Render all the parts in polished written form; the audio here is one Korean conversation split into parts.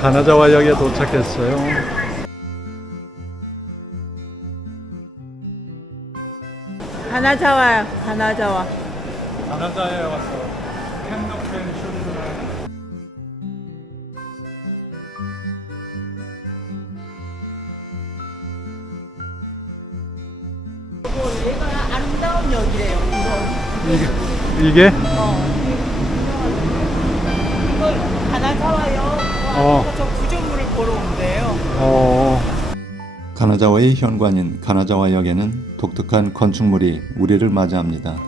가나자와역에 도착했어요. 가나자와요. 가나자와. 가나자에 와서 캔더펜 쇼를 얘가 아름다운 역이래요. 이게? 이거 가나자와역. 저 구조물을 보러 온대요. 가나자와의 현관인 가나자와역에는 독특한 건축물이 우리를 맞이합니다.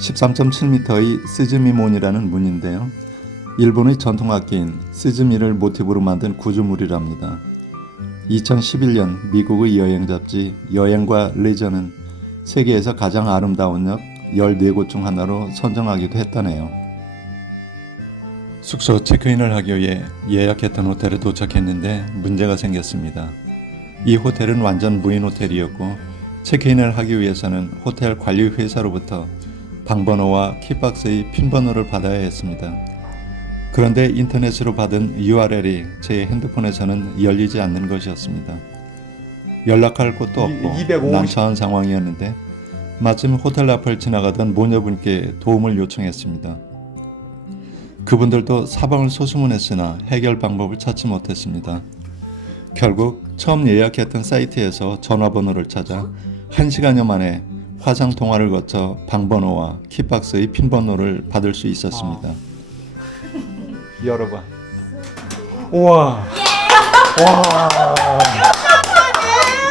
13.7m의 스즈미몬이라는 문인데요. 일본의 전통악기인 스즈미를 모티브로 만든 구조물이랍니다. 2011년 미국의 여행 잡지 여행과 레저는 세계에서 가장 아름다운 역 14곳 중 하나로 선정하기도 했다네요. 숙소 체크인을 하기 위해 예약했던 호텔에 도착했는데 문제가 생겼습니다. 이 호텔은 완전 무인 호텔이었고 체크인을 하기 위해서는 호텔 관리 회사로부터 방번호와 키박스의 핀번호를 받아야 했습니다. 그런데 인터넷으로 받은 URL이 제 핸드폰에서는 열리지 않는 것이었습니다. 연락할 곳도 없고 250. 난처한 상황이었는데 마침 호텔 앞을 지나가던 모녀분께 도움을 요청했습니다. 그분들도 사방을 소수문했으나 해결 방법을 찾지 못했습니다. 결국 처음 예약했던 사이트에서 전화번호를 찾아 1시간여 만에 화상통화를 거쳐 방번호와 키박스의 핀번호를 받을 수 있었습니다. 열어봐. 우와. 와.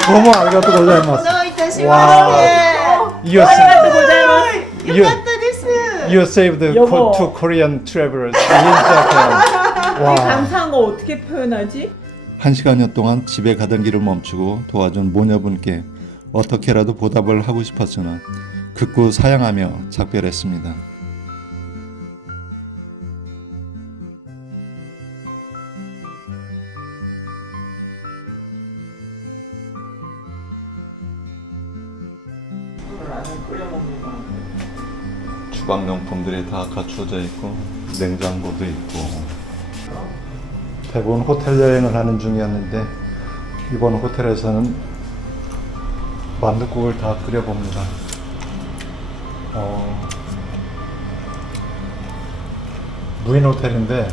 너무 아리가또 고자이마스. 와. You saved 여보. two Korean travelers in Japan. 와. 감사한 거 어떻게 표현하지? 1시간여 동안 집에 가던 길을 멈추고 도와준 모녀분께 어떻게라도 보답을 하고 싶었으나 극구 사양하며 작별했습니다. 주방용품들이 다 갖춰져 있고 냉장고도 있고 대부분 호텔 여행을 하는 중이었는데 이번 호텔에서는 만둣국을 다 끓여봅니다. 무인 호텔인데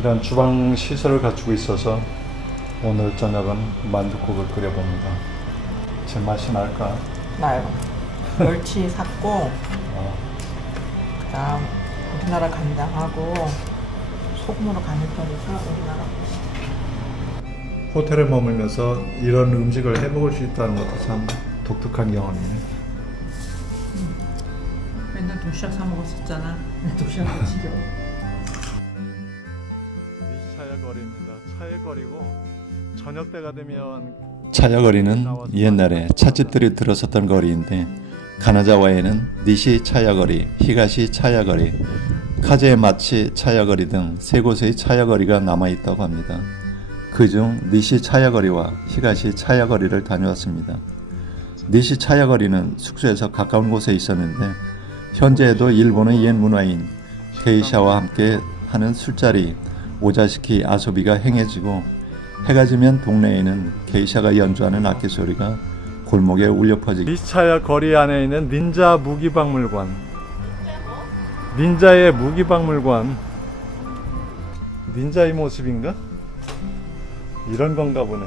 이런 주방 시설을 갖추고 있어서 오늘 저녁은 만둣국을 끓여봅니다. 제 맛이 날까? 나요. 멸치 샀고 그다음 우리나라 간장하고 소금으로 간을 떠니까 우리나라 호텔에 머물면서 이런 음식을 해먹을 수 있다는 것도 참 독특한 경험이네. 맨날 도시락 사 먹었었잖아. 도시락도 지겨워. 니시차야 거리입니다. 차의 거리고 저녁 때가 되면 차야거리는 옛날에 찻집들이 들어섰던 거리인데 가나자와에는 니시 차야거리, 히가시 차야거리, 카제 마치 차야거리 등 세 곳의 차야거리가 남아있다고 합니다. 그중 니시 차야거리와 히가시 차야거리를 다녀왔습니다. 니시 차야거리는 숙소에서 가까운 곳에 있었는데 현재에도 일본의 옛 문화인 게이샤와 함께 하는 술자리 오자시키 아소비가 행해지고 해가 지면 동네에는 게이샤가 연주하는 악기 소리가 골목에 울려 퍼지고 니시차야 거리 안에 있는 닌자 무기박물관. 닌자의 무기박물관. 닌자의 모습인가? 이런 건가 보네.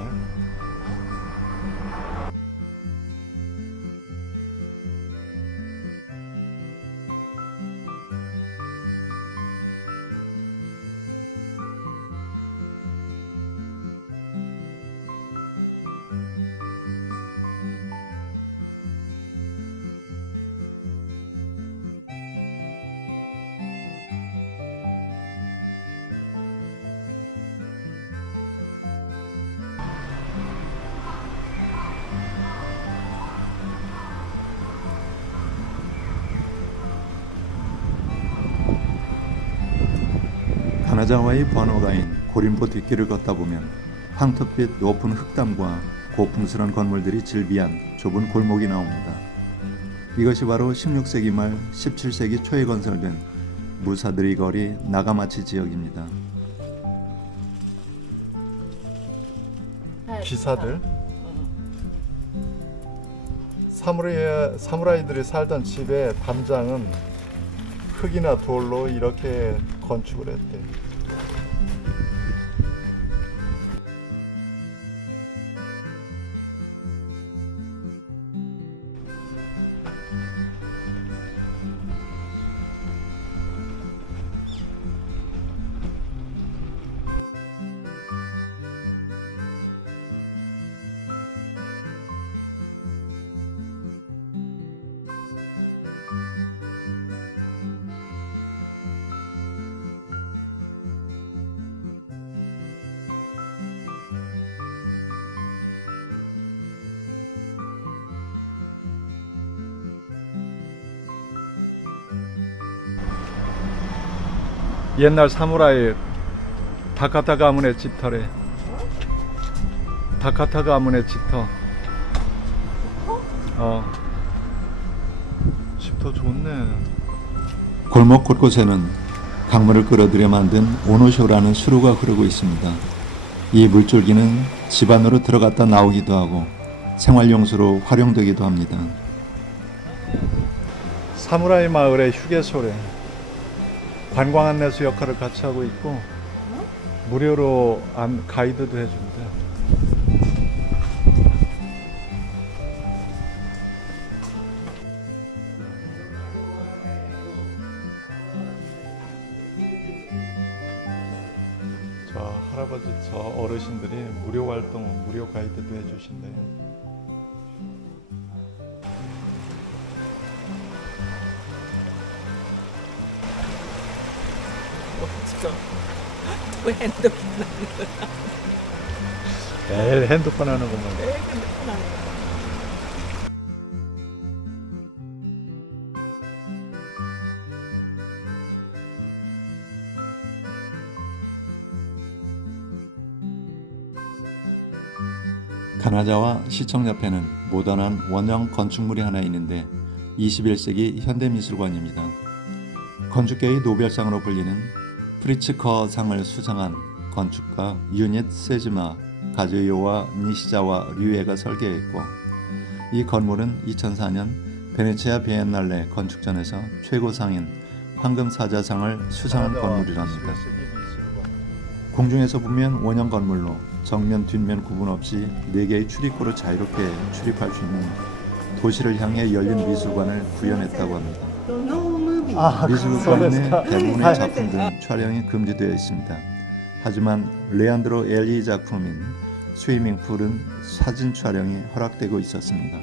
가나자와의 번화가인 고림보 뒷길을 걷다 보면 황토빛 높은 흙담과 고풍스런 건물들이 질비한 좁은 골목이 나옵니다. 이것이 바로 16세기 말 17세기 초에 건설된 무사드리 거리 나가마치 지역입니다. 기사들. 사무라이들이 살던 집의 담장은 흙이나 돌로 이렇게 건축을 했대. 옛날 사무라이 다카타 가문의 집터래. 다카타 가문의 집터. 집터 좋네. 골목 곳곳에는 강물을 끌어들여 만든 오노쇼라는 수로가 흐르고 있습니다. 이 물줄기는 집 안으로 들어갔다 나오기도 하고 생활용수로 활용되기도 합니다. 사무라이 마을의 휴게소래. 관광 안내소 역할을 같이 하고 있고 무료로 가이드도 해준대. 저 할아버지 저 어르신들이 무료 활동 무료 가이드도 해주신대요. 지금 또 핸드폰 매일 핸드폰 하는 것만. 매일 핸드폰 하는 거야. 가나자와 시청 옆에는 모던한 원형 건축물이 하나 있는데 21세기 현대미술관입니다. 건축계의 노벨상으로 불리는 프리츠커상을 수상한 건축가 유닛 세즈마, 가즈요와 니시자와 류에가 설계했고 이 건물은 2004년 베네치아 비엔날레 건축전에서 최고상인 황금사자상을 수상한 건물이랍니다. 공중에서 보면 원형 건물로 정면 뒷면 구분 없이 4개의 출입구로 자유롭게 출입할 수 있는 도시를 향해 열린 미술관을 구현했다고 합니다. 미술관 내 대부분의 작품들은 촬영이 금지되어 있습니다. 하지만 레안드로 엘리 작품인 스위밍풀은 사진 촬영이 허락되고 있었습니다.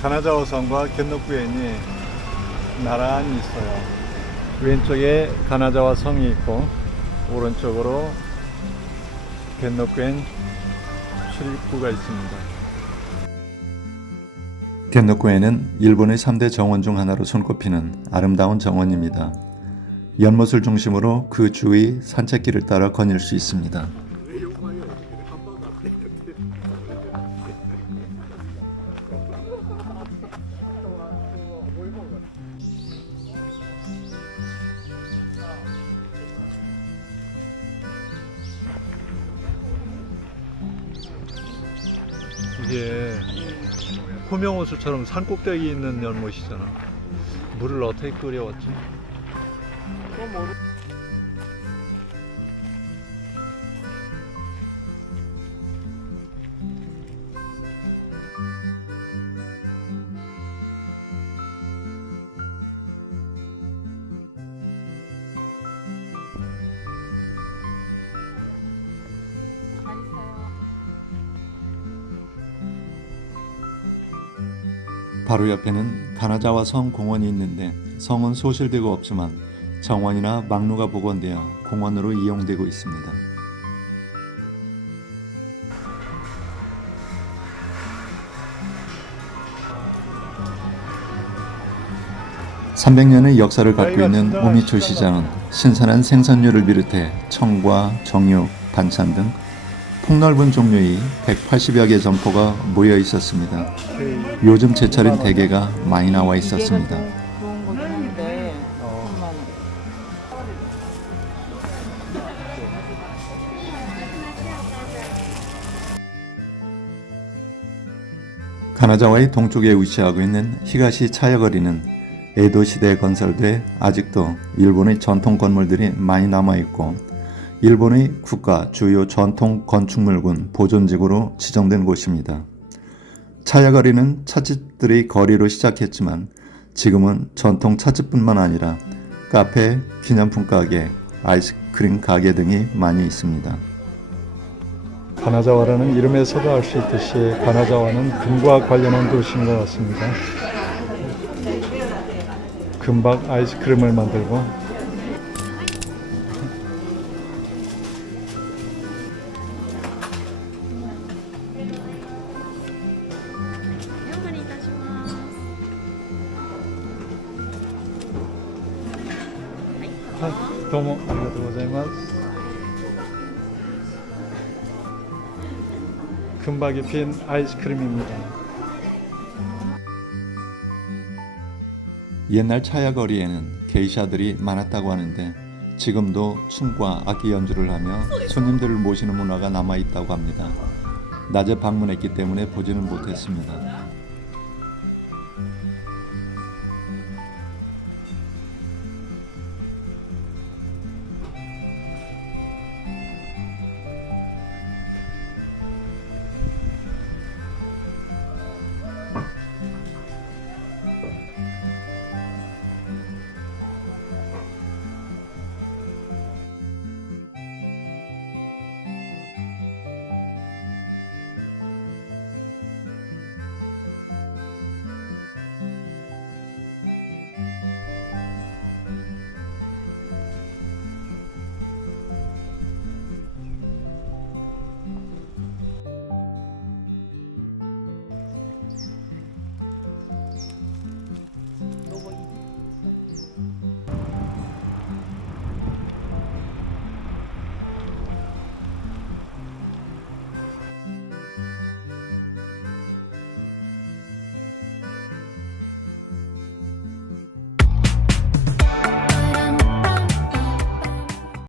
가나자와 성과 견노쿠엔이 나란히 있어요. 왼쪽에 가나자와 성이 있고 오른쪽으로 견노쿠엔 출입구가 있습니다. 견노쿠엔은 일본의 3대 정원 중 하나로 손꼽히는 아름다운 정원입니다. 연못을 중심으로 그 주위 산책길을 따라 거닐 수 있습니다. 이게 호명호수처럼 산꼭대기 있는 연못이잖아. 물을 어떻게 끓여왔지? 바로 옆에는 가나자와 성 공원이 있는데 성은 소실되고 없지만 정원이나 막루가 복원되어 공원으로 이용되고 있습니다. 300년의 역사를 갖고 있는 오미초 시장은 신선한 생선류를 비롯해 청과 정육, 반찬 등 폭넓은 종류의 180여 개 점포가 모여 있었습니다. 요즘 제철인 대게가 많이 나와 있었습니다. 좋은 거긴 한데 가나자와의 동쪽에 위치하고 있는 히가시 차야거리는 에도 시대에 건설돼 아직도 일본의 전통 건물들이 많이 남아있고 일본의 국가 주요 전통 건축물군 보존지구로 지정된 곳입니다. 차야거리는 찻집들의 거리로 시작했지만 지금은 전통 찻집뿐만 아니라 카페, 기념품 가게, 아이스크림 가게 등이 많이 있습니다. 가나자와라는 이름에서도 알 수 있듯이 가나자와는 금과 관련한 도시인 것 같습니다. 금박 아이스크림을 만들고 도모 아리가또 고자이마스. 금박이 핀 아이스크림입니다. 옛날 차야거리에는 게이샤들이 많았다고 하는데 지금도 춤과 악기 연주를 하며 손님들을 모시는 문화가 남아있다고 합니다. 낮에 방문했기 때문에 보지는 못했습니다.